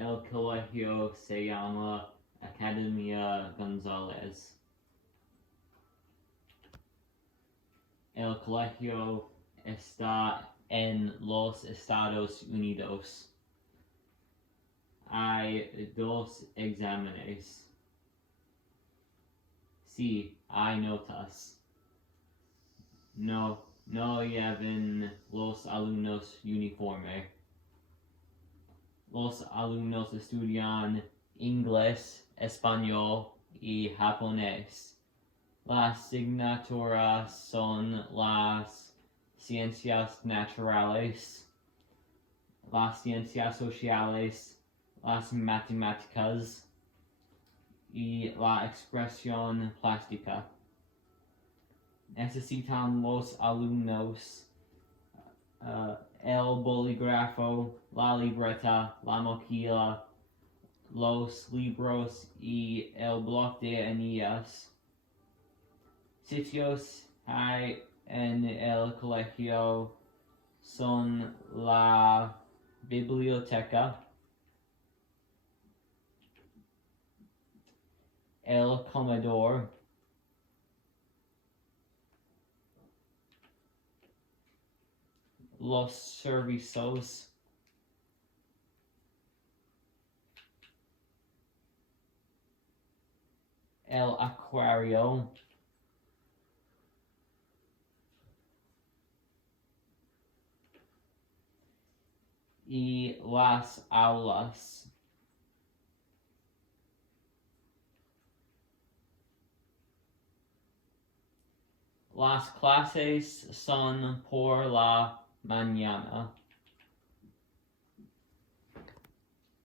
El colegio se llama Academia González. El colegio está en los Estados Unidos. Hay 2 exámenes. Sí, hay notas. No llevan los alumnos uniforme. Los alumnos estudian inglés, español y japonés. Las asignaturas son las ciencias naturales, las ciencias sociales, las matemáticas y la expresión plástica. Necesitan los alumnos el bolígrafo, la libreta, la mochila, los libros y el bloc de anillas. Sitios hay en el colegio son la biblioteca, el comedor, los servicios, el acuario, y las aulas. Las clases son por la mañana.